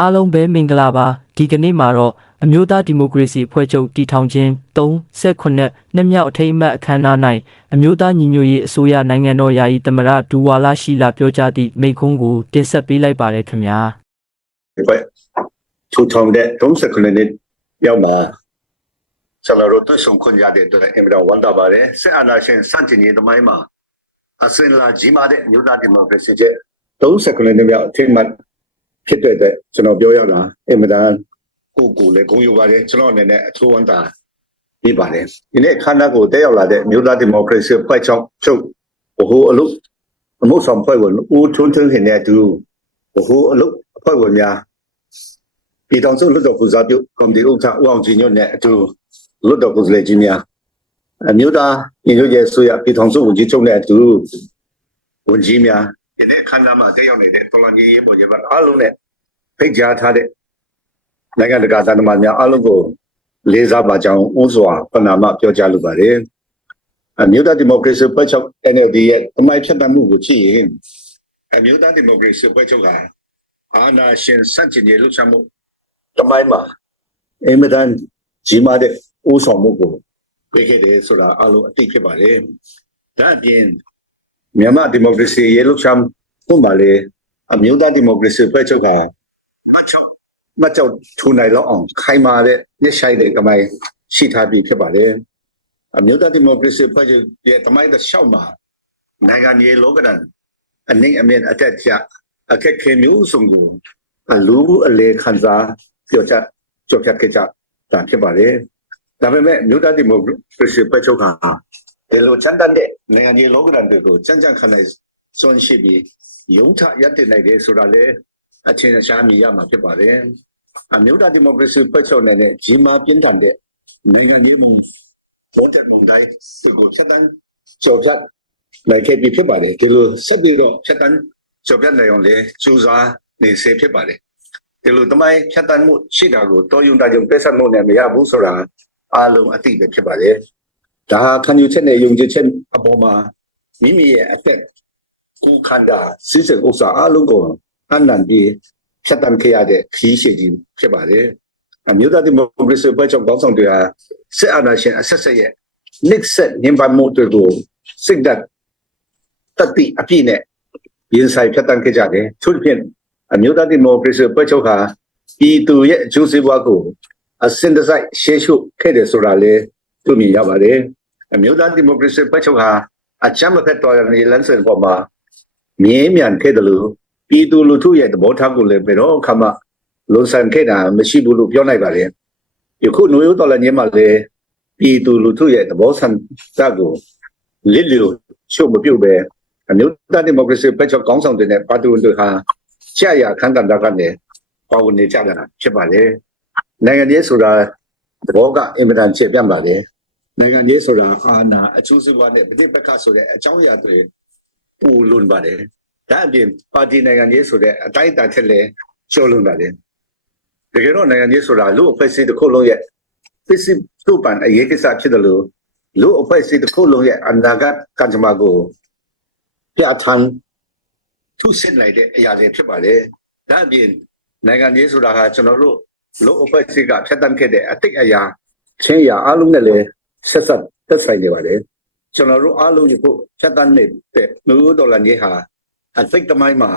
အားလုံးပဲမင်္ဂလာပါဒီကနေ့မှာတော့အမျိုးသားဒီမိုကရေစီအဖွဲ့ချုပ်တည်ထောင်ခြင်း38နှစ်မြောက်အထိမ်းအမှတ်အခမ်းအနား၌အမျိုးသားညီညွတ်ရေးအစိုးရနိုင်ငံတော်ယာယီသမ္မတဒူဝါလာရှိလာပြောကြားသည့်မိန့်ခွန်းကိုတင်ဆက်ပေးလိုက်ပါတယ်ခင်ဗျာဒီဘက်ထူထောင်တဲ့39နှစ်ရောက်မှာကျွန်တော်တို့တွေ့ဆုံခွင့်ရတဲ့အတွက်အင်မတန်ဝမ်းသာပါတယ်ဆက်အာဏာရှင်စန့်ကျင်ရေးသမိုင်းမှာအစင်လာကြီးမားတဲ့အမျိုးသားဒီမိုကရေစီကျ39နှစ်မြောက်အထိမ်းအမှတ် ဖြစ်တဲ့အတွက်ကျွန်တော်ပြောရတာအင်မတန်ကိုယ်ကိုယ်လည်းဂုဏ်ယူပါတယ်ကျွန်တော်အနေနဲ့အထူးဝမ်းသာပြီးပါတယ်ဒီနေ့ခန္ဓာကိုယ်တက်ရောက်လာတဲ့အမျိုးသားဒီမိုကရေစီဖွဲ့ချောင်းချုပ်ဘဟုအလို့အမှုဆောင်ဖွဲ့ဝင်ဦးထွန်းထွန်းခင်နဲ့အတူဘဟုအလို့အဖွဲ့ဝင်များပြည်ထောင်စုလွှတ်တော်ကုစားပြုကော်မတီဥက္ကဋ္ဌဦးအောင်ကြည်ညွတ်နဲ့အတူလွှတ်တော်ကုစလေကြီးများအမျိုးသားညီညွတ်ရေးဆိုရပြည်ထောင်စုဝန်ကြီးချုပ်နဲ့အတူဝန်ကြီးများဒီနေ့ခန္ဓာမှာတက်ရောက်နေတဲ့တော်လန်ကြီးရေးပေါ်ရပါအားလုံးနဲ့ ဖိတ်ကြားထားတဲ့နိုင်ငံတကာသံတမန်များအားလုံးကိုလေးစားပါကြောင်းဥစွာပဏာမပြောကြားလိုပါတယ်အမျိုးသားဒီမိုကရေစီဖွဲ့ချုပ် NLD ရဲ့အမိုက်ဖြတ်တတ်မှုကိုကြည့်ရင်အမျိုးသားဒီမိုကရေစီဖွဲ့ချုပ်ကအာဏာရှင်စန့်ကျင်ရေးလှုပ်ရှားမှုတမိုင်းမှာအင်မတန်ကြီးမားတဲ့ဦးဆောင်မှုကိုပေးခဲ့တယ်ဆိုတာအလုံးအသိဖြစ်ပါတယ်။ဒါအပြင်မြန်မာဒီမိုကရေစီရေလှုပ်ရှားမှုမှာလေအမျိုးသားဒီမိုကရေစီဖွဲ့ချုပ်ကမချောက် မချောက်ထူနိုင်လောက်အောင်ခိုင်မာတဲ့ညှက်ဆိုင်တဲ့ကမိုင်းရှိထားပြီးဖြစ်ပါတယ်။အမျိုးသားဒီမိုကရေစီဖွဲ့ချုပ်ရဲ့တမိုင်းတစ်လျှောက်မှာနိုင်ငံရေးလောကဒန်အနှိမ့်အမြင့်အတက်ချအခက်ခဲမျိုးစုံကိုအလူအလေခံစားပြောချကြော်ဖြတ်ခဲ့ကြတာဖြစ်ပါတယ်။ဒါပေမဲ့မြို့သားဒီမိုကရေစီပတ်ချုပ်ဟာဒီလိုချမ်းတမ်းတဲ့နိုင်ငံရေးလောကဒဏ်တွေကိုစံကြံခံနိုင်စွမ်းရှိပြီးယုံထရတဲ့နိုင်တယ်ဆိုတာလေ အချင်းရှားမြင်ရမှာဖြစ်ပါတယ်။အမျိုးသားဒီမိုကရေစီပတ်ချုပ်နဲ့ဂျီမာပြင်းထန်တဲ့နိုင်ငံရေးမှုဟောတဲ့ဝန်တိုင်းဒီကိုချက်တန်းကြော်ဖြတ်နိုင်ခဲ့ပြီဖြစ်ပါတယ်။ဒီလိုဆက်ပြီးတော့ချက်တန်းကြော်ဖြတ်နိုင်အောင်လေစူးစမ်းနေစေဖြစ်ပါတယ်။ဒီလိုတမိုင်းဖြတ်တန်းမှုရှိတာကိုတော်ယုံတယုံပြဆက်မှုနဲ့မရဘူးဆိုတာအားလုံးအသိပဲဖြစ်ပါတယ်။ဒါဟာခံယူချက်နဲ့ယုံကြည်ချက်အပေါ်မှာမိမိရဲ့အသက်ကိုယ်ခန္ဓာစိတ်ဥစ္စာအားလုံးကို အနန္တပြီးဖြတ်တန်းခဲ့ရတဲ့ခီးရှိကြီးဖြစ်ပါတယ်။အမျိုးသားဒီမိုကရေစီဖွဲ့ချုပ်ကောင်းဆောင်တွေဟာစစ်အာဏာရှင်အဆက်ဆက်ရဲ့နစ်ဆက်ညင်ပါမှုတွေကိုစိတ်ဓာတ်တတိအပြည့်နဲ့ရင်ဆိုင်ဖြတ်တန်းခဲ့ကြတယ်။သူတို့ဖြင့်အမျိုးသားဒီမိုကရေစီဖွဲ့ချုပ်ဟာဤသူရဲ့အကျိုးစီးပွားကိုအစင်တစိုက်ရှေ့ရှုခဲ့တယ်ဆိုတာလေသူမြင်ရပါတယ်အမျိုးသားဒီမိုကရေစီဖွဲ့ချုပ်ဟာအချမ်းမဖက်တော်ရနေလန်းစင်ပေါ်မှာမြင်းမြန်ခဲ့တယ်လို့ ပြည်သူလူထုရဲ့သဘောထားကိုလည်းဘယ်တော့ခါမှလွန်ဆန်ခဲ့တာမရှိဘူးလို့ပြောနိုင်ပါတယ်ယခုနွေဦးတော်လည်းညမှာလေပြည်သူလူထုရဲ့သဘောဆန္ဒကိုလစ်လျူရှုပ်မပြုတ်ပဲအမျိုးသားဒီမိုကရေစီဖွဲ့ချုပ်ကောင်းဆောင်တွေနဲ့ပါတီဝင်တွေဟာကြာရခန်းကဏ္ဍကနေပါဝင်နေကြတာဖြစ်ပါလေနိုင်ငံရေးဆိုတာသဘောကအင်မတန်ခြေပြတ်ပါလေနိုင်ငံရေးဆိုတာအာဏာအကျိုးစီးပွားနဲ့ပဋိပက္ခဆိုတဲ့အကြောင်းအရာတွေပူလွန်ပါတယ် ဒါအပြင်ပါတီနိုင်ငံရေးဆိုတဲ့အတိုင်းအတာထက်လည်းကျော်လွန်ပါတယ်တကယ်တော့နိုင်ငံရေးဆိုတာလူအဖွဲ့အစည်းတစ်ခုလုံးရဲ့ပစ္စည်းစုပန်အရေးကိစ္စဖြစ်တယ်လို့လူအဖွဲ့အစည်းတစ်ခုလုံးရဲ့အနာဂတ်ကံကြမ္မာကိုပြဋ္ဌာန်းသူစစ်လိုက်တဲ့အရာတွေဖြစ်ပါလေဒါအပြင်နိုင်ငံရေးဆိုတာဟာကျွန်တော်တို့လို့အဖွဲ့အစည်းကဖြတ်တန်းခဲ့တဲ့အတိတ်အရာချင်းအရာအလုံးနဲ့လည်းဆက်ဆက်သက်ဆိုင်နေပါတယ်ကျွန်တော်တို့အားလုံးဒီဖို့ဖြတ်တန်းနေတဲ့လူဒေါ်လာကြီးဟာ အသိတမိုင်းမှာ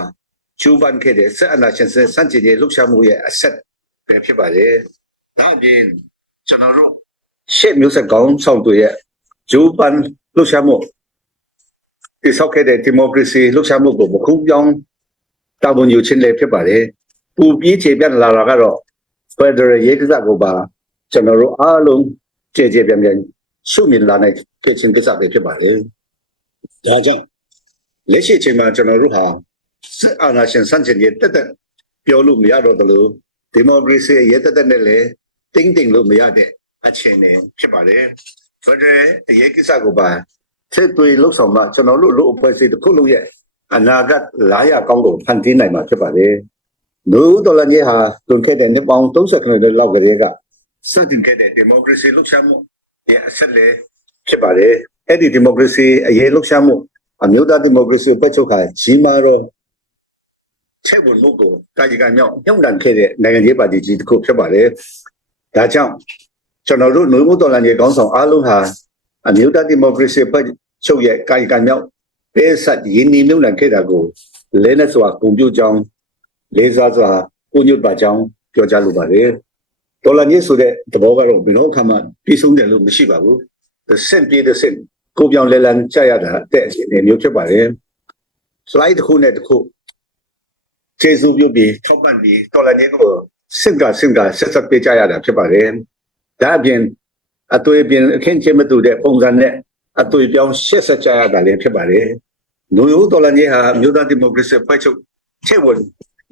ကျူပန်ခဲ့တဲ့ဆက်အနာရှင်စစန့်ကျင်ရေးလှုပ်ရှားမှုရဲ့အဆက်ပဲဖြစ်ပါတယ်ဒါအပြင်ကျွန်တော်တို့ရှေ့မျိုးဆက်ကောင်းဆောင်တွေရဲ့ကျူပန်လှုပ်ရှားမှုဒီဆောက်ခဲ့တဲ့ဒီမိုကရေစီလှုပ်ရှားမှုကိုမခုပြောင်းတာဝန်ယူခြင်းလည်းဖြစ်ပါတယ်ပူပြေးချေပြတ်လာတာကတော့ Federal ရေးကစားကိုပါကျွန်တော်တို့အားလုံးကြည်ကြည်ပြန့်ပြန့်ရှုမြင်လာနိုင်ဖြစ်ခြင်းကစားပဲဖြစ်ပါတယ်ဒါကြောင့် လက်ရှိအချိန်မှာကျွန်တော်တို့ဟာစစ်အာဏာရှင်စန့်ကျင်ရေးတက်တက်ပြောလို့မရတော့တယ်လို့ဒီမိုကရေစီရဲ့တက်တက်နဲ့လည်းတင်းတင်းလို့မရတဲ့အခြေအနေဖြစ်ပါတယ် Federal ရေးကစားကိုပါစစ်တွေလှုပ်ဆောင်မှကျွန်တော်တို့လူအဖွဲ့အစည်းတစ်ခုလုံးရဲ့အနာဂတ်လာရကောင်းကိုဖန်တီးနိုင်မှာဖြစ်ပါတယ်။လူတော်လည်းဟာတွန်ခဲ့တဲ့နှစ်ပေါင်း30ခန့်လောက်ကလေးကစတင်ခဲ့တဲ့ဒီမိုကရေစီလှုပ်ရှားမှုရဲ့အဆက်လေးဖြစ်ပါတယ်။အဲ့ဒီဒီမိုကရေစီအရေးလှုပ်ရှားမှု အမျိုးသားဒီမိုကရေစီပတ်ချုပ်ခါကြီးမားတော့ချက်ဝင်မှုကိုကာယကံမြောက်ညှို့နှံခဲ့တဲ့နိုင်ငံရေးပါတီကြီးတစ်ခုဖြစ်ပါတယ်ဒါကြောင့်ကျွန်တော်တို့ຫນွေဦးတော်လှန်ရေးခေါင်းဆောင်အားလုံးဟာအမျိုးသားဒီမိုကရေစီဖွဲ့ချုပ်ရဲ့ကာယကံမြောက်ပေးဆက်ရင်းနှီးမြှုပ်နှံခဲ့တာကိုလဲနဲ့စွာပုံပြကြောင်းလေးစားစွာကိုညွတ်ပါကြောင်းပြောကြားလိုပါတယ်တော်လှန်ရေးဆိုတဲ့သဘောကတော့ဘယ်တော့မှပြီးဆုံးတယ်လို့မရှိပါဘူးတစ်ဆင့်ပြေးတစ်ဆင့် ကိုပြောင်းလဲလန်းကြရတာတဲ့အခြေအနေမျိုးဖြစ်ပါတယ် slide တစ်ခုနဲ့တစ်ခုကျေစုပြုပြီးထောက်ပံ့ပြီးတော်လှန်ရေးကိုစင်ကစင်ကဆက်ဆက်ပေးကြရတာဖြစ်ပါတယ်ဒါအပြင်အသွေးပြင်အခင်းချင်းမတူတဲ့ပုံစံနဲ့အသွေးပြောင်းရှက်ဆက်ကြရတာလည်းဖြစ်ပါတယ်လူမျိုးတော်လှန်ရေးဟာမြို့သားဒီမိုကရေစီဖွဲ့ချုပ်ချက်ဝင်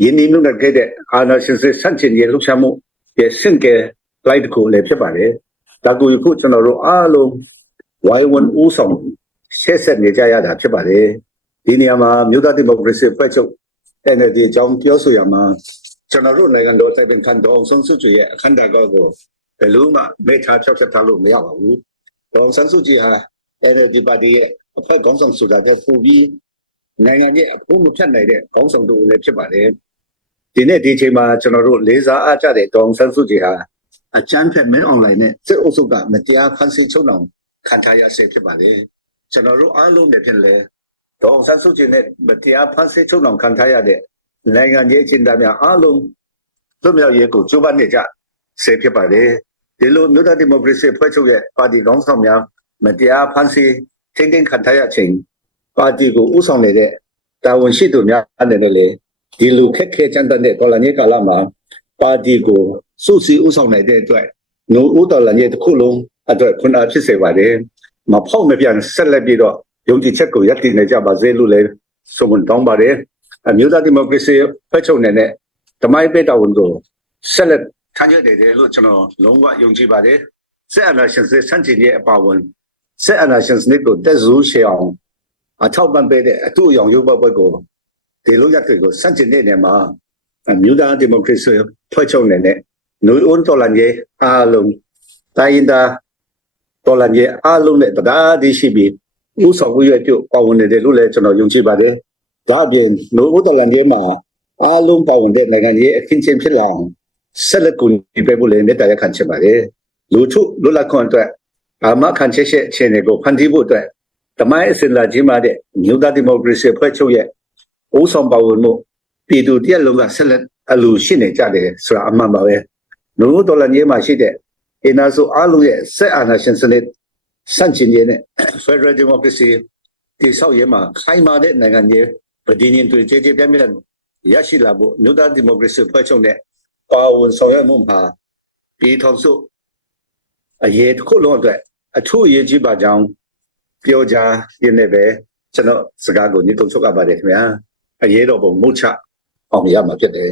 ယင်းနှမြတ်ခဲ့တဲ့အာဏာရှင်စစ်ဆန့်ကျင်ရေးလှုပ်ရှားမှုရဲ့စင်က slide တစ်ခုလည်းဖြစ်ပါတယ်ဒါကိုယခုကျွန်တော်တို့အားလုံး ဝိုင်းဝန်းဦးဆောင်ရှက်ဆက်နေကြရတာဖြစ်ပါတယ်ဒီနေရာမှာမြို့သားဒီမိုကရေစီဖွဲ့ချုပ် NLD အကြောင်းပြောဆိုရမှာကျွန်တော်တို့နိုင်ငံတော်တိုင်ပင်ခံတော်အောင်ဆန်းစုကြည်ရဲ့အခမ်းအနားကိုဘယ်လိုမှမေ့ထားဖြောက်ချက်ထားလို့မရပါဘူး။တော်အောင်ဆန်းစုကြည်ဟာ NLD ပါတီရဲ့အဖွဲ့ခေါင်းဆောင်ဆိုတာကပူပြီးနိုင်ငံရဲ့အဖို့မဖြတ်နိုင်တဲ့ခေါင်းဆောင်တူလည်းဖြစ်ပါတယ်။ဒီနေ့ဒီအချိန်မှာကျွန်တော်တို့လေးစားအားကြတဲ့တော်အောင်ဆန်းစုကြည်ဟာအချမ်းဖက်မင်းအွန်လိုင်းနဲ့စစ်အုပ်စုကမတရားဖန်ဆီးချုပ်နှောင် ခံထားရဆဲဖြစ်ပါတယ်။ကျွန်တော်တို့အားလုံးနဲ့ဖြစ်လဲဒေါအောင်ဆန်းစုကြည်နဲ့မတရားဖန်ဆီးချုပ်နှောင်ခံထားရတဲ့နိုင်ငံရေးအကျဉ်းသားများအားလုံးလွတ်မြောက်ရေးကိုကြိုးပမ်းနေကြဆဲဖြစ်ပါတယ်ဒီလိုမြို့သားဒီမိုကရေစီဖွဲ့ချုပ်ရဲ့ပါတီခေါင်းဆောင်များမတရားဖန်ဆီးထိန်းသိမ်းခံထားရခြင်းပါတီကိုဥဆောင်နေတဲ့တာဝန်ရှိသူများအနေနဲ့လေဒီလိုခက်ခဲကြမ်းတမ်းတဲ့ဒေါ်လာကြီးကာလမှာပါတီကိုစုစည်းဥဆောင်နိုင်တဲ့အတွက်နိုးဦးဒေါ်လာကြီးတစ်ခုလုံး အတွက်ခွန်အားဖြစ်စေပါတယ်မဖောက်မပြန်ဆက်လက်ပြီးတော့ယုံကြည်ချက်ကိုရည်တည်နေကြပါစေလို့လည်းဆိုဝန်တောင်းပါတယ်အမျိုးသားဒီမိုကရေစီဖက်ချုပ်နေတဲ့ဓမိုင်းပေတာဝန်ကိုဆက်လက်ထမ်းရွက်နေတယ်လို့ကျွန်တော်လုံးဝယုံကြည်ပါတယ်ဆက်အနာရှင်စစ်စန့်ကျင်ရဲ့အပါဝင်ဆက်အနာရှင်စနစ်ကိုတက်ဇူးရှေအောင်အထောက်ပံ့ပေးတဲ့အထူးအရောင်ရုပ်ဘက်ကိုဒီလိုရက်တွေကိုစန့်ကျင်နေနေမှာအမျိုးသားဒီမိုကရေစီဖက်ချုပ်နေတဲ့နူဦးတော်လန်ရဲ့အားလုံးတိုင်းဒါ တော်လန်ရဲ့အားလုံးနဲ့တရားဒီရှိပြီးဥဆောင်ဝရွက်ပြုတ်ပါဝင်နေတယ်လို့လည်းကျွန်တော်ယုံကြည်ပါတယ်။ဒါအပြင်နိုဘုဒ္ဓလန်ကြီးမှာအားလုံးပါဝင်တဲ့နိုင်ငံရေးအခင်းချင်းဖြစ်လာအောင်ဆက်လက်ကူညီပေးဖို့လည်းမေတ္တာရက်ခံချင်ပါတယ်။လူထုလူလက်ခွန်အတွက်အာမခံချက်ချက်အခြေအနေကိုဖန်တီးဖို့အတွက်တမိုင်းအစဉ်လာကြီးမှာတဲ့မြို့သားဒီမိုကရေစီဖွဲ့ချုပ်ရဲ့ဥဆောင်ပါဝင်မှုပြည်သူတရက်လုံးကဆက်လက်အလူရှိနေကြတယ်ဆိုတာအမှန်ပါပဲ။နိုဘုဒ္ဓလန်ကြီးမှာရှိတဲ့ အင်နာဆိုအားလုံးရဲ့ဆက်အာဏာရှင်စနစ်စန့်ကျင်ရေးနဲ့ Federal Democracy တိဆောက်ရေးမှာခိုင်မာတဲ့နိုင်ငံရေးပဋိဉာဉ်တွေကြေကြေပြန့်ပြန့်ရရှိလာဖို့မြို့သားဒီမိုကရေစီဖွဲ့ချုပ်နဲ့ပါဝင်ဆောင်ရွက်မှုမှာပြည်ထောင်စုအရေးတစ်ခုလုံးအတွက်အထူးအရေးကြီးပါကြောင်းပြောကြားရင်းနဲ့ပဲကျွန်တော်စကားကိုညှိနှိုင်းချုပ်အပ်ပါတယ်ခင်ဗျာအရေးတော်ပုံမှုချအောင်ရမှာဖြစ်တယ်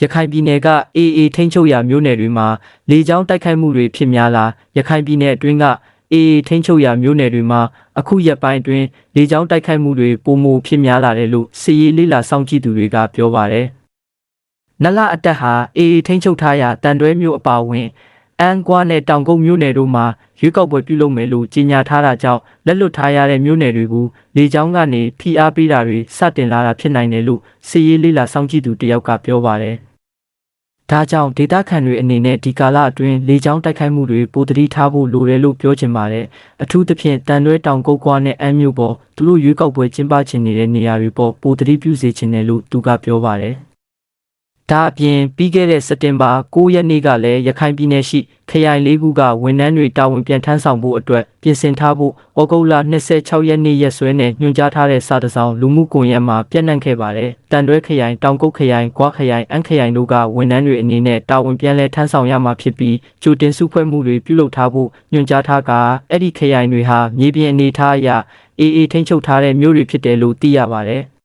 ရခိုင်ပြည်နယ်က AA ထိန်းချုပ်ရာမြို့နယ်တွေမှာလေကြောင်းတိုက်ခိုက်မှုတွေဖြစ်များလာရခိုင်ပြည်နယ်အတွင်းက AA ထိန်းချုပ်ရာမြို့နယ်တွေမှာအခုရက်ပိုင်းအတွင်းလေကြောင်းတိုက်ခိုက်မှုတွေပုံမဖြစ်များလာတယ်လို့စီရေးလေးလာစောင့်ကြည့်သူတွေကပြောပါတယ်။နလအတက်ဟာ AA ထိန်းချုပ်ထားရာတန်တွဲမြို့အပါအဝင်အန်ကွာနဲ့တောင်ကုန်းမြို့နယ်တို့မှာရွေးကောက်ပွဲပြုလုပ်မယ်လို့ကြေညာထားတာကြောင့်လက်လွတ်ထားရတဲ့မြို့နယ်တွေကိုလေကြောင်းကနေဖိအားပေးတာတွေစတင်လာတာဖြစ်နိုင်တယ်လို့စီရေးလေးလာစောင့်ကြည့်သူတယောက်ကပြောပါတယ်။ ဒါကြောင့်ဒေတာခန်တွေအနေနဲ့ဒီကာလအတွင်းလေကြောင်းတိုက်ခိုက်မှုတွေပိုတတိထားဖို့လိုတယ်လို့ပြောချင်ပါတယ်။အထူးသဖြင့်တန်တွဲတောင်ကုတ်ကွာနဲ့အမ်းမြို့ပေါ်သူတို့ရွေးကောက်ပွဲကျင်းပချင်နေတဲ့နေရာတွေပေါ်ပိုတတိပြုစေချင်တယ်လို့သူကပြောပါတယ်။ ဒါအပြင်ပြီးခဲ့တဲ့စက်တင်ဘာ9ရက်နေ့ကလည်းရခိုင်ပြည်နယ်ရှိခရိုင်လေးခုကဝန်ထမ်းတွေတာဝန်ပြန်ထမ်းဆောင်ဖို့အတွက်ပြင်ဆင်ထားဖို့ဩဂုတ်လ26ရက်နေ့ရက်စွဲနဲ့ညွှန်ကြားထားတဲ့စာတစ်စောင်လူမှုကွန်ရက်မှာပြန့်နှံ့ခဲ့ပါတယ်။တန်တွဲခရိုင်တောင်ကုတ်ခရိုင်၊ကွာခရိုင်၊အန်းခရိုင်တို့ကဝန်ထမ်းတွေအနေနဲ့တာဝန်ပြန်လည်ထမ်းဆောင်ရမှာဖြစ်ပြီးကြိုတင်စုဖွဲ့မှုတွေပြုလုပ်ထားဖို့ညွှန်ကြားထားကအဲ့ဒီခရိုင်တွေဟာမြေပြင်အနေအထားအရအေးအေးထိန်းချုပ်ထားတဲ့မြို့တွေဖြစ်တယ်လို့သိရပါတယ်။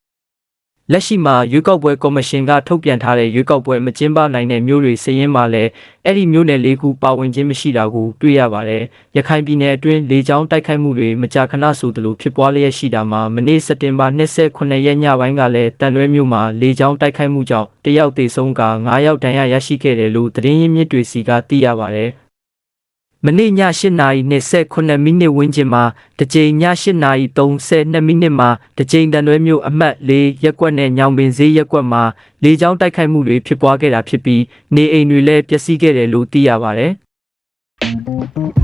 လက်ရှိမှာရွေးကောက်ပွဲကော်မရှင်ကထုတ်ပြန်ထားတဲ့ရွေးကောက်ပွဲမကျင်းပနိုင်တဲ့မြို့တွေစည်ရင်းမှာလည်းအဲ့ဒီမြို့နယ်လေးခုပါဝင်ခြင်းမရှိတာကိုတွေ့ရပါတယ်။ရခိုင်ပြည်နယ်အတွင်းလေကြောင်းတိုက်ခိုက်မှုတွေမကြာခဏဆိုသလိုဖြစ်ပွားလျက်ရှိတာမှာမနေ့စက်တင်ဘာ29ရက်ညပိုင်းကလည်းတန်လွဲမြို့မှာလေကြောင်းတိုက်ခိုက်မှုကြောင့်တယောက်သေဆုံးက9ယောက်ဒဏ်ရာရရှိခဲ့တယ်လို့သတင်းရင်းမြစ်တွေစီကသိရပါတယ်။ မနေ့ည8နာရီ29မိနစ်ဝန်းကျင်မှာတစ်ကြိမ်ည8နာရီ32မိနစ်မှာတစ်ကြိမ်တန်တွဲမြို့အမှတ်၄ရက်ကွက်နဲ့ညောင်ပင်ဈေးရက်ကွက်မှာလေကြောင်းတိုက်ခိုက်မှုတွေဖြစ်ပွားခဲ့တာဖြစ်ပြီးနေအိမ်တွေလည်းပျက်စီးခဲ့တယ်လို့သိရပါတယ်။